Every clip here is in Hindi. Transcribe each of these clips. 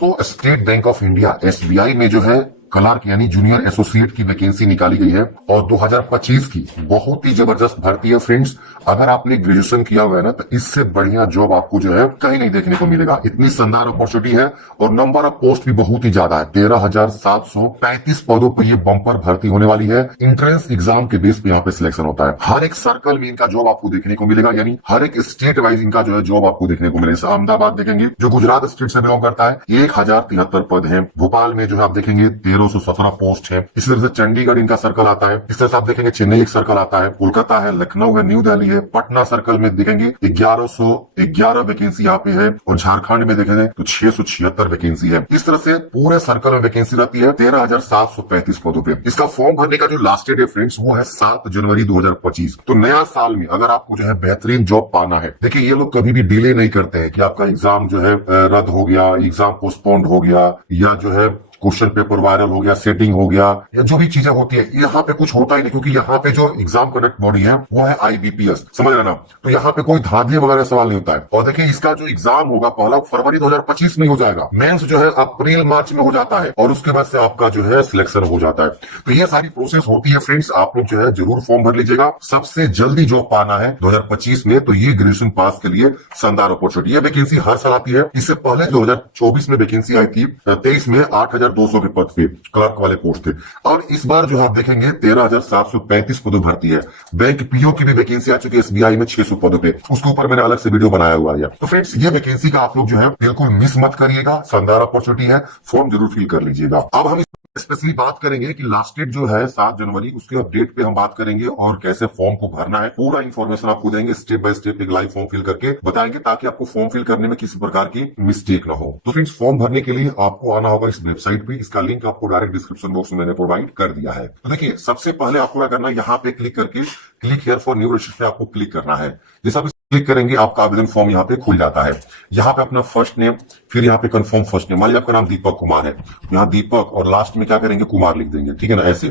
दोस्तों, state bank of India SBI में जो है क्लर्क यानी जूनियर एसोसिएट की वैकेंसी निकाली गई है और 2025 की बहुत ही जबरदस्त भर्ती है फ्रेंड्स। अगर आपने ग्रेजुएशन किया हुआ है ना, तो इससे बढ़िया जॉब आपको जो है कहीं नहीं देखने को मिलेगा। इतनी शानदार अपॉर्चुनिटी है और नंबर ऑफ पोस्ट भी बहुत ही ज्यादा है। 13,735 पदों पर ये बम्पर भर्ती होने वाली है। इंट्रेंस एग्जाम के बेस पे यहाँ पे सिलेक्शन होता है। हर एक सर्कल में इनका जॉब आपको देखने को मिलेगा, यानी हर एक स्टेट वाइज इनका जो है जॉब आपको देखने को मिलेगा। अहमदाबाद देखेंगे जो गुजरात स्टेट से बिलोंग करता है, 1073 पद है। भोपाल में जो है आप देखेंगे 1317 पोस्ट है। इसी तरह से चंडीगढ़ इनका सर्कल आता है। इस तरह से आप देखेंगे चेन्नई एक सर्कल आता है, कोलकाता है, लखनऊ है, न्यू दिल्ली है, पटना सर्कल में देखेंगे 1111 वैकेंसी यहाँ पे है और झारखंड में देखेंगे तो 676 वैकेंसी है। इस तरह से पूरे सर्कल में वैकेंसी रहती है 13,735 पदों पे। इसका फॉर्म भरने का जो लास्ट डेट है फ्रेंड्स वो है 7 जनवरी 2025। तो नया साल में अगर आपको जो है बेहतरीन जॉब पाना है, देखिए ये लोग कभी भी डिले नहीं करते हैं कि आपका एग्जाम जो है रद्द हो गया, एग्जाम पोस्टपोन्ड हो गया या जो है क्वेश्चन पेपर वायरल हो गया, सेटिंग हो गया या जो भी चीजें होती है, यहाँ पे कुछ होता ही नहीं, क्योंकि यहाँ पे जो एग्जाम कंडक्ट बॉडी है वो है IBPS, समझ रहे ना। तो यहाँ पे कोई धांधली वगैरह सवाल नहीं होता है। और देखिए इसका जो एग्जाम होगा पहला फरवरी 2025 में हो जाएगा, मेंस जो है अप्रैल मार्च में हो जाता है और उसके बाद से आपका जो है सिलेक्शन हो जाता है। तो ये सारी प्रोसेस होती है फ्रेंड्स। आप लोग जो है जरूर फॉर्म भर लीजिएगा। सबसे जल्दी जॉब पाना है 2025 में, तो ये ग्रेजुएशन पास के लिए शानदार अपॉर्चुनिटी। ये वैकेंसी हर साल आती है। इससे पहले 2024 में वैकेंसी आई थी 23 में 8,200 के पद पे क्लर्क वाले पोस्ट थे। और इस बार जो आप देखेंगे 13,735 पदों भर्ती है। बैंक पीओ की भी वैकेंसी आ चुकी है एसबीआई में 600 पदों पे। उसके ऊपर मैंने अलग से वीडियो बनाया हुआ है। तो फ्रेंड्स ये वैकेंसी का आप लोग जो है बिल्कुल मिस मत करिएगा। शानदार अपॉर्चुनिटी है, फॉर्म जरूर फिल कर लीजिएगा। अब हम स्पेशली बात करेंगे कि लास्ट डेट जो है 7 जनवरी, उसके अपडेट पे हम बात करेंगे और कैसे फॉर्म को भरना है। पूरा इन्फॉर्मेशन आपको देंगे, स्टेप बाय स्टेप एक लाइव फॉर्म फिल करके बताएंगे, ताकि आपको फॉर्म फिल करने में किसी प्रकार की मिस्टेक ना हो। तो फ्रेंड्स फॉर्म भरने के लिए आपको आना होगा इस वेबसाइट पे। इसका लिंक आपको डायरेक्ट डिस्क्रिप्शन बॉक्स में मैंने प्रोवाइड कर दिया है। तो देखिए सबसे पहले आपको क्या करना है, यहाँ पे क्लिक करके click here for new register पे आपको क्लिक करना है। जैसा आप क्लिक करेंगे आपका आवेदन फॉर्म यहाँ पे खुल जाता है। यहाँ पे अपना फर्स्ट नेम, फिर यहाँ पे कंफर्म फर्स्ट नेम। मान लीजिए आपका नाम दीपक कुमार है, यहाँ दीपक और लास्ट में क्या करेंगे कुमार लिख देंगे, ठीक है ना। ऐसे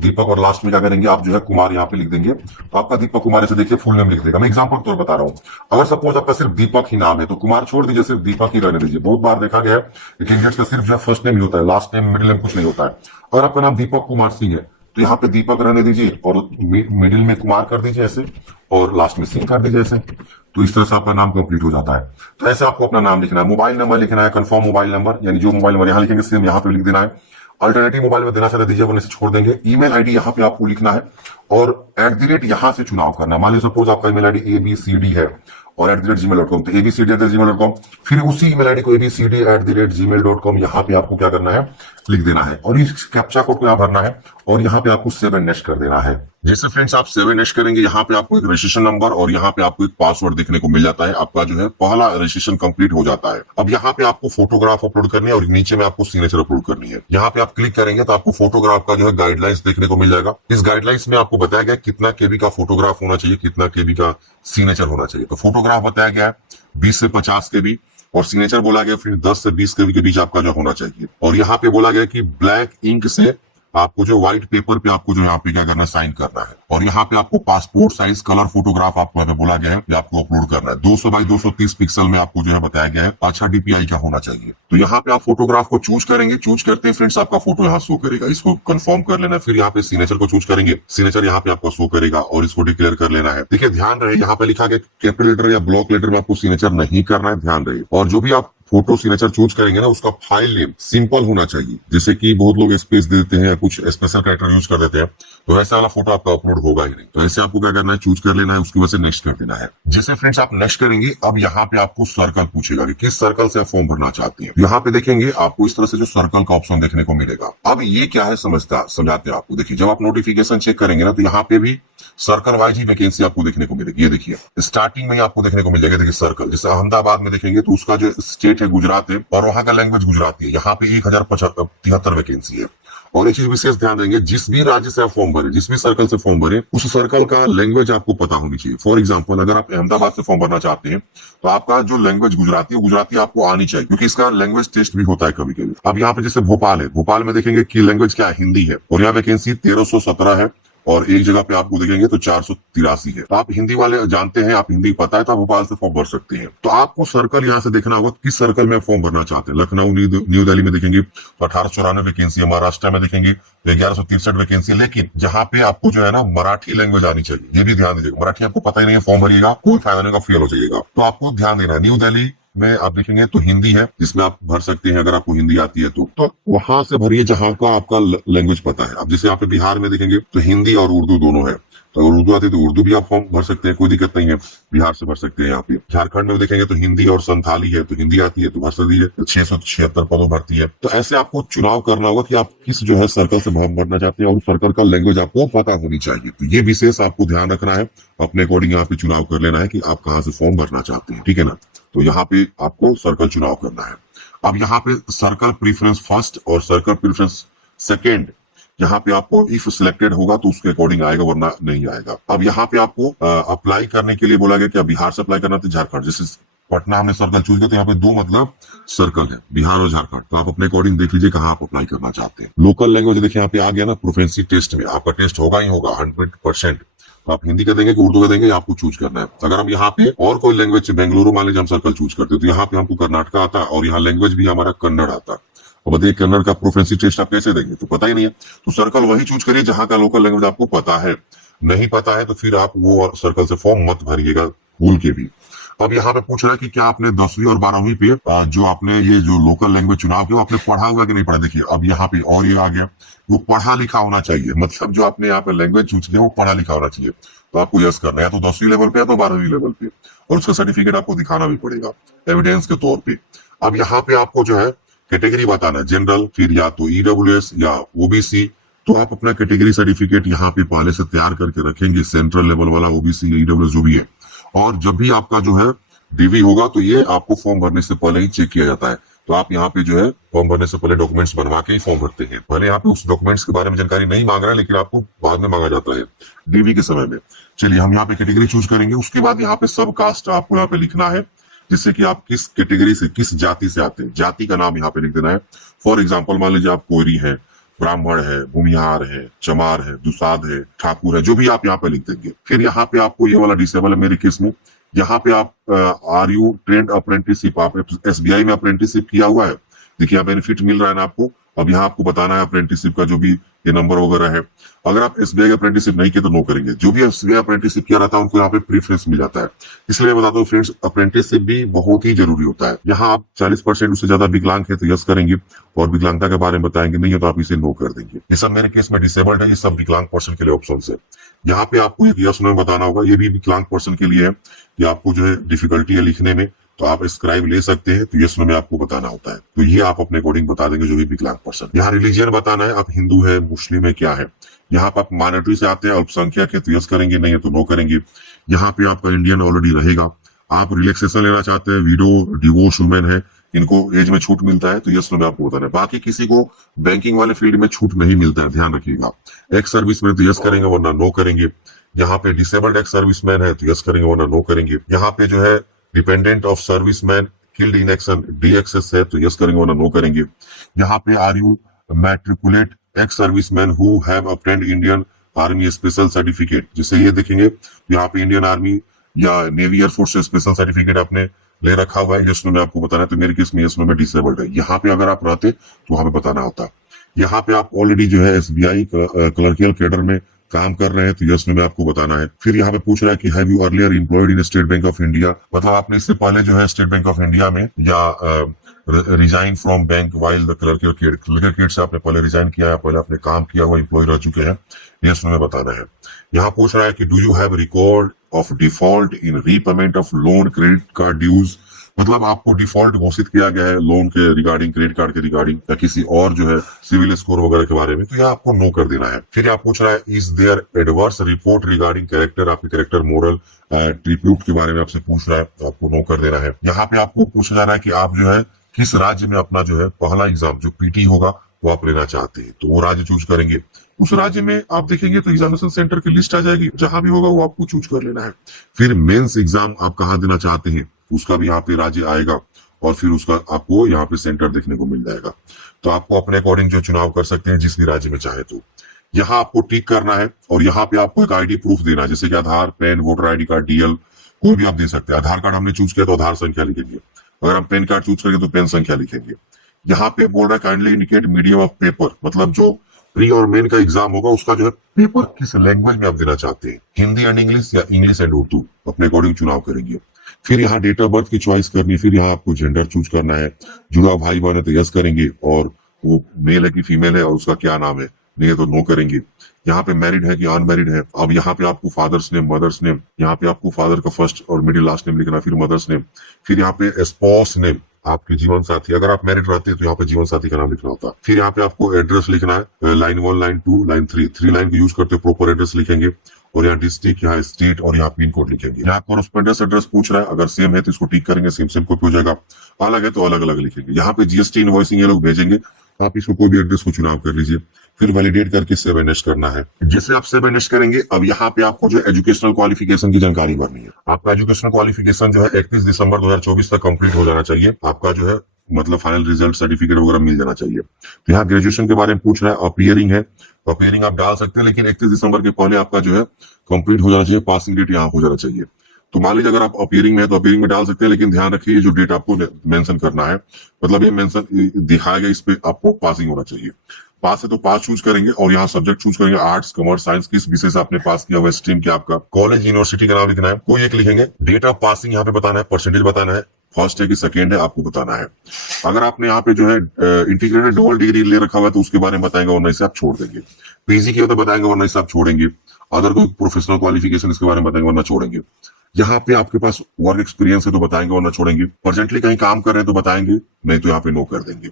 दीपक और लास्ट में क्या करेंगे आप जो है कुमार यहाँ पे लिख देंगे। तो आपका दीपक कुमार ऐसे देखिए फुल नेम लिख देगा। मैं एग्जाम्पल तौर बता रहा हूँ। अगर सपोज आपका सिर्फ दीपक ही नाम है तो कुमार छोड़ दीजिए, सिर्फ दीपक ही रहने दीजिए। बहुत बार देखा गया है कैंडिडेट्स का सिर्फ जो फर्स्ट नेम ही होता है, लास्ट नेम मिडिल नेम कुछ नहीं होता है। अगर आपका नाम दीपक कुमार सिंह है तो यहाँ पे दीपक रहने दीजिए और मिडिल में कुमार कर दीजिए ऐसे, और लास्ट में सिंह कर दीजिए ऐसे। तो इस तरह से आपका नाम कंप्लीट हो जाता है। तो ऐसे आपको अपना नाम लिखना है, मोबाइल नंबर लिखना है, कंफर्म मोबाइल नंबर, यानी जो मोबाइल नंबर यहाँ लिखेंगे सेम यहाँ पे लिख देना है। अल्टरनेटिव मोबाइल में देना चाहते दीजिए, वरना से छोड़ देंगे। ईमेल आईडी यहाँ पे आपको लिखना है और @ यहाँ से चुनाव करना है। मान लीजिए सपोज आपका ईमेल आईडी ABCD है और @gmail.com, तो abcd@gmail.com, फिर उसी ईमेल आईडी को abcd@gmail.com यहाँ पे आपको क्या करना है लिख देना है और इस कैप्चा कोड को यहाँ भरना है और यहाँ पे आपको 7 नेक्स्ट कर देना है। जैसे फ्रेंड्स आप 7 नेक्स्ट करेंगे, यहाँ पे आपको एक रजिस्ट्रेशन नंबर और यहाँ पे आपको एक पासवर्ड देखने को मिल जाता है। आपका जो है पहला रजिस्ट्रेशन कंप्लीट हो जाता है। अब यहाँ पे आपको फोटोग्राफ अपलोड करनी है और नीचे में आपको सिग्नेचर अपलोड करनी है। यहाँ पे आप क्लिक करेंगे तो आपको फोटोग्राफ का जो है गाइडलाइंस देखने को मिल जाएगा। इस गाइडलाइंस में आपको बताया गया कितना केबी का फोटोग्राफ होना चाहिए, कितना केबी का सिग्नेचर होना चाहिए। तो फोटोग्राफ बताया गया है 20 से 50 केबी और सिग्नेचर बोला गया फिर 10 से 20 केबी के बीच आपका जो होना चाहिए। और यहाँ पे बोला गया कि ब्लैक इंक से आपको जो व्हाइट पेपर पे आपको जो यहाँ पे क्या करना है साइन करना है। और यहाँ पे आपको पासपोर्ट साइज कलर फोटोग्राफ आपको यहाँ पे बोला गया है कि आपको अपलोड करना है। 200 बाई 230 पिक्सल में आपको जो है बताया गया है। अच्छा DPI का होना चाहिए। तो यहाँ पे आप फोटोग्राफ को चूज करेंगे, चूज करते हैं फ्रेंड्स आपका फोटो यहाँ शो करेगा। इसको कंफर्म कर लेना, फिर यहाँ पे सिग्नेचर को चूज करेंगे, सिग्नेचर यहाँ पे आपको शो करेगा और इसको डिक्लेयर कर लेना है। देखिए ध्यान रहे यहाँ पे लिखा गया कैपिटल लेटर या ब्लॉक लेटर में आपको सिग्नेचर नहीं करना है, ध्यान रहे। और जो भी आप फोटो सिग्नेचर चूज करेंगे ना, उसका फाइल नेम सिंपल होना चाहिए। जैसे कि बहुत लोग स्पेस दे देते हैं या कुछ स्पेशल कैरेक्टर यूज कर देते हैं, तो ऐसा वाला फोटो आपका अपलोड होगा ही नहीं। तो ऐसे आपको क्या करना है, चूज कर लेना है, उसकी वजह से नेक्स्ट कर देना है। जैसे फ्रेंड्स आप नेक्स्ट करेंगे, अब यहाँ पे आपको सर्कल पूछेगा कि किस सर्कल से आप फॉर्म भरना चाहते हैं। यहाँ पे देखेंगे आपको इस तरह से जो सर्कल का ऑप्शन देखने को मिलेगा। अब ये क्या है समझाते हैं आपको। देखिए जब आप नोटिफिकेशन चेक करेंगे ना, तो यहाँ पे भी सर्कल वाइज ही वैकेंसी आपको देखने को मिलेगी। ये देखिए स्टार्टिंग में ही आपको देखने को मिल जाएगा। देखिए सर्कल जैसे अहमदाबाद में देखेंगे तो उसका जो स्टेट है गुजरात है और वहां का लैंग्वेज गुजराती है। यहाँ पे 1073 वैकेंसी है। और एक चीज विशेष ध्यान देंगे, जिस भी राज्य से आप फॉर्म भरे, जिस भी सर्कल से फॉर्म भरे, उस सर्कल का लैंग्वेज आपको पता होनी चाहिए। फॉर एग्जांपल अगर आप अहमदाबाद से फॉर्म भरना चाहते हैं तो आपका जो लैंग्वेज गुजराती है, गुजराती आपको आनी चाहिए, क्योंकि इसका लैंग्वेज टेस्ट भी होता है कभी कभी। अब यहाँ पे जैसे भोपाल है, भोपाल में देखेंगे कि लैंग्वेज क्या है, हिंदी है और यहाँ वैकेंसी 1317 है। और एक जगह पे आपको देखेंगे तो 483 है। तो आप हिंदी वाले जानते हैं, आप हिंदी पता है तो आप भोपाल से फॉर्म भर सकते हैं। तो आपको सर्कल यहाँ से देखना होगा किस सर्कल में फॉर्म भरना चाहते हैं। लखनऊ, न्यू दिल्ली में देखेंगे तो 1894 वैकेंसी है, महाराष्ट्र में देखेंगे तो 1163 वैकेंसी है। लेकिन जहाँ पे आपको जो है ना मराठी लैंग्वेज आनी चाहिए, ये भी ध्यान दीजिएगा। मराठी आपको पता ही नहीं है, फॉर्म भरिएगा कोई फायदा नहीं होगा, फेल हो जाइएगा। तो आपको ध्यान देना है। न्यू दिल्ली में आप देखेंगे तो हिंदी है, जिसमें आप भर सकते हैं अगर आपको हिंदी आती है तो वहां से भरिए जहां का आपका लैंग्वेज पता है। अब जैसे यहाँ पे बिहार में देखेंगे तो हिंदी और उर्दू दोनों है, तो अगर उर्दू आती है तो उर्दू भी आप फॉर्म भर सकते हैं, कोई दिक्कत नहीं है, बिहार से भर सकते हैं। यहाँ पे झारखंड में देखेंगे तो हिंदी और संथाली है, तो हिंदी आती है तो भर सकती है, 676 पदों भरती है। तो ऐसे आपको चुनाव करना होगा कि आप किस जो है सर्कल से भरना चाहते हैं और सर्कल का लैंग्वेज आपको पता होनी चाहिए। तो ये विशेष आपको ध्यान रखना है, अपने अकॉर्डिंग यहाँ पे चुनाव कर लेना है कि आप कहाँ से फॉर्म भरना चाहते हैं, ठीक है ना। तो यहाँ पे आपको सर्कल चुनाव करना है। अब यहाँ पे सर्कल प्रीफरेंस फर्स्ट और सर्कल प्रीफरेंस सेकेंड, यहाँ पे आपको इफ सिलेक्टेड होगा तो उसके अकॉर्डिंग आएगा, वरना नहीं आएगा। अब यहाँ पे आपको अप्लाई करने के लिए बोला गया कि बिहार से अप्लाई करना था झारखंड, जैसे पटना हमने सर्कल चूज किया तो यहाँ पे दो मतलब सर्कल है, बिहार और झारखंड। तो आप अपने अकॉर्डिंग देख लीजिए कहाँ आप अप्लाई करना चाहते हैं। लोकल लैंग्वेज देखिए यहाँ पे आ गया ना, प्रोफेंसी टेस्ट में आपका टेस्ट होगा ही होगा 100%। तो आप हिंदी का देंगे कि उर्दू का देंगे, आपको चूज करना है। अगर हम यहाँ पे और कोई लैंग्वेज, बेंगलुरु मान लीजिए हम सर्कल चूज करते हैं तो यहाँ पे हमको कर्नाटका आता है और यहाँ लैंग्वेज भी हमारा कन्नड़ आता है। अब बताइए कन्नड़ का प्रोफेंसी टेस्ट आप कैसे देंगे, तो पता ही नहीं है। तो सर्कल वही चूज करिए जहां का लोकल लैंग्वेज आपको पता है। नहीं पता है तो फिर आप वो सर्कल से फॉर्म मत भरिएगा भूल के भी। अब यहाँ पे पूछ रहा है कि क्या आपने 10वीं और 12वीं पे जो आपने ये जो लोकल लैंग्वेज चुनाव किया आपने पढ़ा हुआ कि नहीं पढ़ा। देखिए अब यहाँ पे और ये आ गया, वो पढ़ा लिखा होना चाहिए, मतलब जो आपने यहाँ पे लैंग्वेज चूज किया वो पढ़ा लिखा होना चाहिए। तो आपको यस करना है, या तो 10वीं लेवल पे या तो 12वीं लेवल पे, और उसका सर्टिफिकेट आपको दिखाना भी पड़ेगा एविडेंस के तौर पे। अब यहाँ पे आपको जो है कैटेगरी बताना है, जनरल, फिर या तो ईडब्ल्यूएस या ओबीसी। तो आप अपना कैटेगरी सर्टिफिकेट यहाँ पे पहले से तैयार करके रखेंगे, सेंट्रल लेवल वाला ओबीसी या ईडब्ल्यूएस जो भी है। और जब भी आपका जो है डीवी होगा तो ये आपको फॉर्म भरने से पहले ही चेक किया जाता है। तो आप यहाँ पे जो है फॉर्म भरने से पहले डॉक्यूमेंट्स बनवा के ही फॉर्म भरते हैं। पहले यहाँ पे उस डॉक्यूमेंट्स के बारे में जानकारी नहीं मांग रहा है, लेकिन आपको बाद में मांगा जाता है डीवी के समय में। चलिए हम यहाँ पे कैटेगरी चूज करेंगे, उसके बाद यहाँ पे सब कास्ट आपको यहाँ पे लिखना है, जिससे कि आप किस कैटेगरी से, किस जाति से आते हैं, जाति का नाम यहाँ पे लिख देना है। फॉर एग्जाम्पल मान लीजिए आप कोयरी है, ब्राह्मण है, भूमिहार है, चमार है, दुसाध है, ठाकुर है, जो भी आप यहाँ पे लिख देंगे। फिर यहाँ पे आपको ये वाला डिसेबल है मेरे केस में, यहाँ पे आप आर यू ट्रेंड अप्रेंटिसशिप, आप एसबीआई में अप्रेंटिसशिप किया हुआ है, देखिए यहाँ बेनिफिट मिल रहा है ना आपको। अब यहाँ आपको बताना है अप्रेंटिसशिप का जो भी ये नंबर वगैरह है। अगर आप एसबीआई का अप्रेंटिसशिप नहीं किए तो नो करेंगे, जो भी एसबीआई अप्रेंटिसशिप किया रहता है उनको यहाँ पे प्रीफरेंस मिल जाता है। इसलिए मैं बताता हूँ फ्रेंड्स, अप्रेंटिसशिप भी बहुत ही जरूरी होता है। यहाँ आप 40% उससे ज्यादा विकलांग है तो यस करेंगे, और विकलांगता के बारे में बताएंगे, नहीं है तो आप इसे नो कर देंगे। ये सब मेरे केस में डिसेबल्ड है, ये सब विकलांग पर्सन के लिए ऑप्शन है। यहाँ पे आपको एक यस नो बताना होगा, ये भी विकलांग पर्सन के लिए है कि आपको जो है डिफिकल्टी है लिखने में, तो आप स्क्राइब ले सकते हैं, तो यस नो में आपको बताना होता है। तो ये आप अपने अकॉर्डिंग बता देंगे जो भी विकलांग पर्सन। यहाँ रिलीजियन बताना है, आप हिंदू है, मुस्लिम है, क्या है। यहाँ पे आप माइनॉरिटी से आते हैं, अल्पसंख्यक है तो यस करेंगे, नहीं है तो नो करेंगे। यहाँ पे आपका इंडियन ऑलरेडी रहेगा। आप रिलैक्सेशन लेना चाहते हैं, विडो, डिवोर्स वुमेन है, इनको एज में छूट मिलता है तो यस नो में आपको बताना है। बाकी किसी को बैंकिंग वाले फील्ड में छूट नहीं मिलता है, ध्यान रखिएगा। एक्स सर्विस में तो यस करेंगे वरना नो करेंगे। यहाँ पे डिसेबल्ड एक्स सर्विसमैन है तो यस करेंगे वरना नो करेंगे। यहाँ पे जो है dependent of serviceman killed in action DXS है तो यस करेंगे वरना नो करेंगे। यहाँ पे are you matriculate ex serviceman who have obtained Indian Army special certificate, जिसे ये देखेंगे यहाँ पे इंडियन आर्मी या नेवी एयरफोर्स से स्पेशल सर्टिफिकेट आपने ले रखा हुआ है, यस नो में आपको बताना है। तो मेरे केस में यस नो में डिसेबल्ड है। यहाँ पे अगर आप रहते तो वहां पे बताना होता। यहाँ पे आप ऑलरेडी जो है एसबीआई क्लर्कियल कैडर में काम कर रहे हैं तो यस नो में आपको बताना है। फिर यहाँ पे पूछ रहा है कि have you earlier employed in state bank of India, मतलब आपने इससे पहले जो है स्टेट बैंक ऑफ इंडिया में या resign from bank while the clerical cadre से आपने पहले रिजाइन किया है, पहले आपने काम किया हुआ एम्प्लॉय रह चुके हैं, यस नो में बताना है। यहाँ पूछ रहा है कि do you have record of default in repayment of loan credit card dues, मतलब आपको डिफॉल्ट घोषित किया गया है लोन के रिगार्डिंग, क्रेडिट कार्ड के रिगार्डिंग, या किसी और जो है सिविल स्कोर वगैरह के बारे में, तो यह आपको नो कर देना है। फिर आप पूछ रहा है is there adverse report regarding character, आपके कैरेक्टर मोरल ट्रिब्यूट के बारे में आपसे पूछ रहा है तो आपको नो कर देना है। यहाँ पे आपको पूछा जा रहा है कि आप जो है किस राज्य में अपना जो है पहला एग्जाम जो पीटी होगा वो आप लेना चाहते हैं, तो वो राज्य चूज करेंगे। उस राज्य में आप देखेंगे तो एग्जामिनेशन सेंटर की लिस्ट आ जाएगी, जहां भी होगा वो आपको चूज कर लेना है। फिर मेंस एग्जाम आप कहाँ देना चाहते हैं उसका भी यहाँ पे राज्य आएगा, और फिर उसका आपको यहाँ पे सेंटर देखने को मिल जाएगा। तो आपको अपने अकॉर्डिंग जो चुनाव कर सकते हैं जिस भी राज्य में चाहे। तो यहाँ आपको टिक करना है और यहाँ पे आपको एक आईडी प्रूफ देना है, जैसे कि Aadhaar, PAN, voter ID card, DL, कोई भी आप दे सकते हैं। आधार कार्ड हमने चूज किया तो आधार संख्या लिखेंगे, अगर हम पैन कार्ड चूज करेंगे तो पैन संख्या लिखेंगे। यहाँ पे बोल रहा है kindly indicate medium of paper, मतलब जो प्री और मेन का एग्जाम होगा उसका जो है पेपर किस लैंग्वेज में आप देना चाहते हैं, हिंदी एंड इंग्लिश या इंग्लिश एंड उर्दू, अपने अकॉर्डिंग चुनाव करेंगे। फिर यहाँ डेट ऑफ बर्थ की चॉइस करनी है, फिर यहाँ आपको जेंडर चूज करना है, जुड़ा भाई बहन है तो यस करेंगे, और वो मेल है कि फीमेल है और उसका क्या नाम है, नहीं है तो नो करेंगे। यहाँ पे मैरिड है कि अनमैरिड है। अब यहाँ पे आपको फादर्स नेम, मदर्स नेम, यहाँ पे आपको फादर का फर्स्ट और मिडिल लास्ट नेम लिखना, फिर मदर्स नेम, फिर यहाँ पे स्पॉस नेम, आपके जीवन साथी, अगर आप मैरिड रहते हैं तो यहाँ पे जीवन साथी का नाम लिखना होता है। फिर यहाँ पे आपको एड्रेस लिखना है, लाइन 1, लाइन 2, लाइन 3, 3 लाइन को यूज करते प्रॉपर एड्रेस लिखेंगे, और यहाँ डिस्ट्रिक्ट, यहाँ स्टेट और यहाँ पिन कोड लिखेंगे। यहाँ कॉरेस्पोंडेंस एड्रेस पूछ रहा है, अगर सेम है तो इसको टिक करेंगे, सेम सेम कॉपी हो जाएगा, अलग है तो अलग अलग लिखेंगे। यहाँ पे जीएसटी इनवॉइसिंग ये लोग भेजेंगे, आप इसको कोई भी एड्रेस को चुनाव कर लीजिए, फिर वैलिडेट करके सेव एंड नेक्स्ट करना है। जैसे आप सेव एंड नेक्स्ट करेंगे, अब यहाँ पे आपको जो एजुकेशनल क्वालिफिकेशन की जानकारी भरनी है। आपका एजुकेशनल क्वालिफिकेशन जो है 31 दिसंबर 2024 तक कंप्लीट हो जाना चाहिए, आपका जो है मतलब फाइनल रिजल्ट सर्टिफिकेट वगैरह मिल जाना चाहिए। तो यहाँ ग्रेजुएशन के बारे में पूछ रहा है, अपीयरिंग है, अपीयरिंग आप डाल सकते हैं, लेकिन 31 दिसंबर के पहले आपका जो है कंप्लीट हो जाना चाहिए, पासिंग डेट यहाँ हो जाना चाहिए। तो मान लीजिए अगर आप अपीयरिंग में है तो अपीयरिंग में डाल सकते हैं, लेकिन ध्यान रखिए जो डेट आपको मेंशन करना है, मतलब ये मेंशन दिखाएगा, इस पे आपको पासिंग होना चाहिए। पास है तो पास चूज करेंगे और यहाँ सब्जेक्ट चूज करेंगे, आर्ट्स, कॉमर्स, साइंस, किस विषय से आपने पास किया हुआ, स्ट्रीम क्या आपका, कॉलेज, यूनिवर्सिटी का नाम लिखना है, कोई एक लिखेंगे, डेट ऑफ पासिंग यहाँ पे बताना है, परसेंटेज बताना है, फर्स्ट है कि सेकेंड है आपको बताना है। अगर आपने यहाँ पे जो है इंटीग्रेटेड डबल डिग्री ले रखा हुआ है तो उसके बारे में बताएंगे, वरना इसे आप छोड़ देंगे। पीजी की हो तो बताएंगे, वरना इसे आप छोड़ेंगे। अदर कोई प्रोफेशनल क्वालिफिकेशन इसके बारे में बताएंगे, वरना छोड़ेंगे। यहाँ पे आपके पास वर्क एक्सपीरियंस है तो बताएंगे, वरना छोड़ेंगे। प्रेजेंटली कहीं काम कर रहे हैं तो बताएंगे, नहीं तो यहाँ पे नो कर देंगे।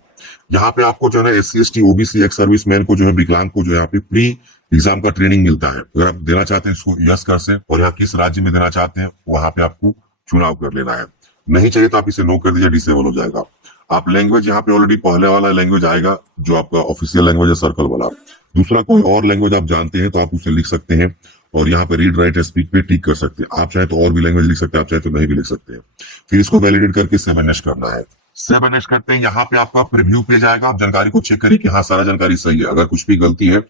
यहाँ पे आपको जो है SC ST OBC ex service man को जो है, विकलांग को जो है यहाँ पे प्री एग्जाम का ट्रेनिंग मिलता है। अगर आप देना चाहते हैं इसको यस कर से, और यहाँ किस राज्य में देना चाहते हैं वहां पे आपको चुनाव कर लेना है। नहीं चाहिए तो आप इसे नो कर दीजिए, डिसेबल हो जाएगा। आप लैंग्वेज यहाँ पे ऑलरेडी पहले वाला लैंग्वेज आएगा जो आपका ऑफिशियल लैंग्वेज है, सर्कल वाला। दूसरा कोई और लैंग्वेज आप जानते हैं तो आप उसे लिख सकते हैं, और यहाँ पे रीड राइट स्पीक पे टिक कर सकते हैं। आप चाहे तो और भी लैंग्वेज लिख सकते हैं, आप चाहे तो नहीं भी लिख सकते हैं। फिर इसको वैलिडेट करके सेव एंड नेक्स्ट करना है। सेव एंड नेक्स्ट करते हैं, यहाँ पे आपका प्रीव्यू पेज आएगा, आप जानकारी को चेक करिए कि हाँ सारा जानकारी सही है। अगर कुछ भी गलती है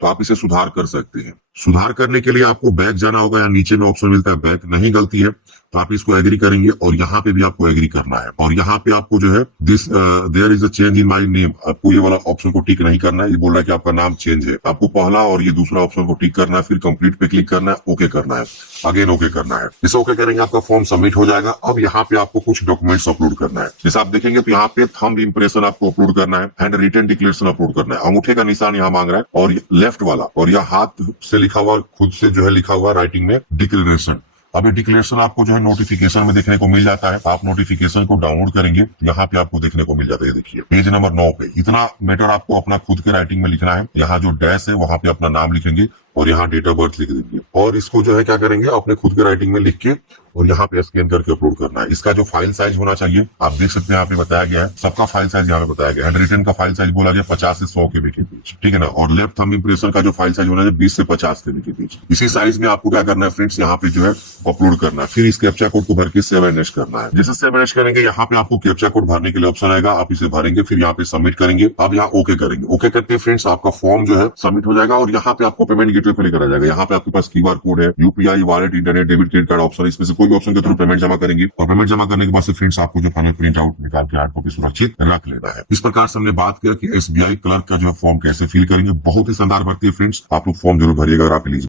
तो आप इसे सुधार कर सकते हैं। सुधार करने के लिए आपको बैक जाना होगा, या नीचे में ऑप्शन मिलता है बैक, नहीं गलती है तो आप इसको एग्री करेंगे, और यहाँ पे भी आपको एग्री करना है। और यहाँ पे आपको जो है this there is a change in my name, आपको ये वाला ऑप्शन को टिक नहीं करना है। ये बोल रहा है कि आपका नाम चेंज है, आपको पहला और ये दूसरा ऑप्शन को टिक करना है, फिर कंप्लीट पे क्लिक करना है, ओके करना है, अगेन ओके करना है। इसे ओके करेंगे आपका फॉर्म सबमिट हो जाएगा। अब यहाँ पे आपको कुछ डॉक्यूमेंट्स अपलोड करना है। जैसे आप देखेंगे तो यहाँ पे थंब इंप्रेशन आपको अपलोड करना है, एंड रिटन डिक्लेरेशन अपलोड करना है। अंगूठे का निशान यहाँ मांग रहा है, और लेफ्ट वाला, और यह हाथ से लिखा हुआ, खुद से जो है लिखा हुआ राइटिंग में डिक्लेरेशन। अब ये डिक्लेरेशन आपको जो है नोटिफिकेशन में देखने को मिल जाता है। आप नोटिफिकेशन को डाउनलोड करेंगे, यहाँ पे आपको देखने को मिल जाता है। देखिए पेज नंबर 9 पे इतना मैटर आपको अपना खुद के राइटिंग में लिखना है। यहाँ जो डैश है वहां पे अपना नाम लिखेंगे, और यहाँ डेट ऑफ बर्थ लिख देंगे, और इसको जो है क्या करेंगे, अपने खुद के राइटिंग में लिख के और यहाँ पे स्कैन करके अपलोड करना है। इसका जो फाइल साइज होना चाहिए आप देख सकते हैं, यहाँ पे बताया गया है, सबका फाइल साइज यहाँ पे बताया गया है। हैंड रिटन का फाइल साइज बोला गया 50 से 100 KB के बीच, ठीक है ना। और लेफ्ट थंब इंप्रेशन का जो फाइल साइज होना है 20 से 50 KB के बीच। इसी साइज में आपको क्या करना है फ्रेंड्स, यहाँ पे जो है अपलोड करना है। फिर इस कैप्चा कोड को भर के सेव एंड नेक्स्ट करना है। जैसे सेव एंड नेक्स्ट करेंगे, यहाँ पे आपको कैप्चा कोड भरने के लिए ऑप्शन आएगा, आप इसे भरेंगे, फिर यहाँ पे सबमिट करेंगे। अब यहाँ ओके करेंगे। ओके करते हैं फ्रेंड्स, आपका फॉर्म जो है सबमिट हो जाएगा, और यहाँ पे आपको पेमेंट गेटवे पे लेकर आ जाएगा। यहाँ पे आपके पास QR कोड है, UPI, wallet, internet, debit, credit card option, इसमें से कोई भी ऑप्शन के थ्रू पेमेंट जमा करेंगे, और पेमेंट जमा करने के बाद से फ्रेंड्स आपको जो फाइनल प्रिंट आउट निकाल के हार्ड कॉपी सुरक्षित रख लेना है। इस प्रकार से हमने बात किया कि SBI क्लर्क का जो है फॉर्म कैसे फिल करेंगे। बहुत ही शानदार भर्ती है फ्रेंड्स, आप लोग फॉर्म जरूर भरिएगा अगर आप एलिजिबल